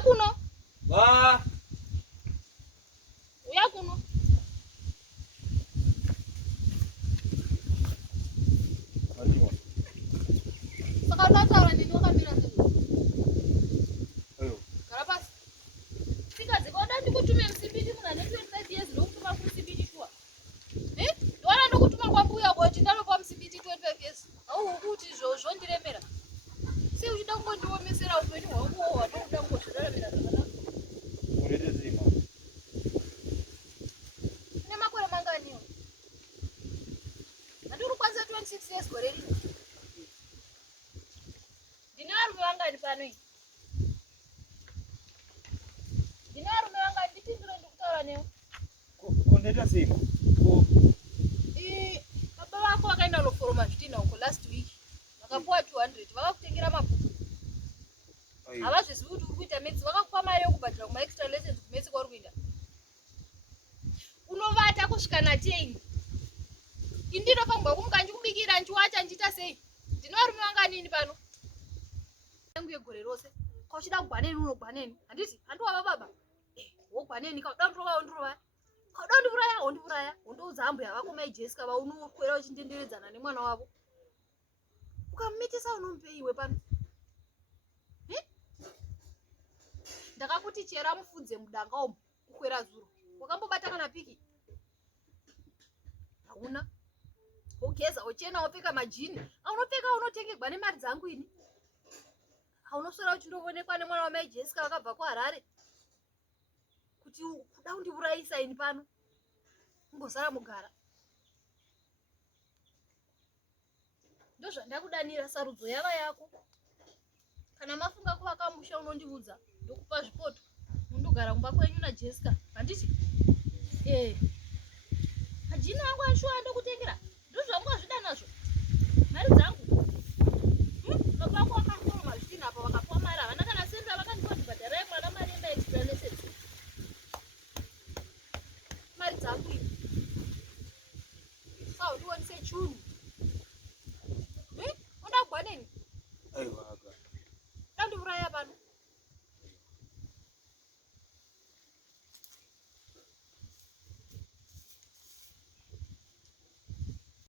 Uyakuno. Ba. Uyakuno. Adiwa. Sakadata wani ndo kamera ndio. Ayo. Karapas. Sikaze koda ndikutume msibiti kuna ne 25 years ndokutuma ku msibiti shwa. Ndwana ndokutuma kwa mbuya kuti ndalopa msibiti 25 years. Au ukuthi zvo ndiremera. Se uchida kungondiomesera upenyu hwangu hwanoda ngozvidaramira zvakanaka. Urete zima. Ne makore mangani yo. Ndiri kwanza 26 years gore rino. Ndine varume vangani pano iyi? Ndine varume vangani ndipindure ndikutaura newe. Kondeta zima. Baba vako vakaenda kunoforoma zvitina uko last week. Vakapuwa 200 vakakutengera mabhuku. Havazvizivi kuti uri kuita metsi vakakupa mari yokubhadhira kuma extra lessons kumetsi kwauri kuenda. Unovata kusvika na10. Indinofambwa kumuka ndikubikira ndichiwacha ndiita sei? Ndine varume vanganini pano? Yangu yegore rose. Kauchida kugwaneni unogwaneni. Handiti handiwava baba. Wogwaneni kauda kutoka wondirova. Kauda kundiuraya wondiuraya. Wondoudza ambuya vako mai Jessica vaunokwera uchindenderedzana nemwana wavo. Ukamumitisa unomupei iwe pano? Ndakakuti chera mufudze mudanga umu kukwera zuro. Wakambobata kana piki? Hauna. Wogeza wochena wopfeka majini. Aunopfeka unotengerwa nemari dzangu ini. Haunoswera uchindoonekwa nemwana wamai Jessica vakabva kuHarare. Kuti kuda kundiurayisa ini pano. Ngozara mugara. Ndozvandakudanira sarudzo yava yako. Kana mafunga kuvaka musha unondiudza ndokupa zvipoto. Undogara kumba kwenyu naJessica. Handiti? Majini angu ashuwa ndokutengera. Ndozvangwazvida nazvo. Mari dzangu. Baba wako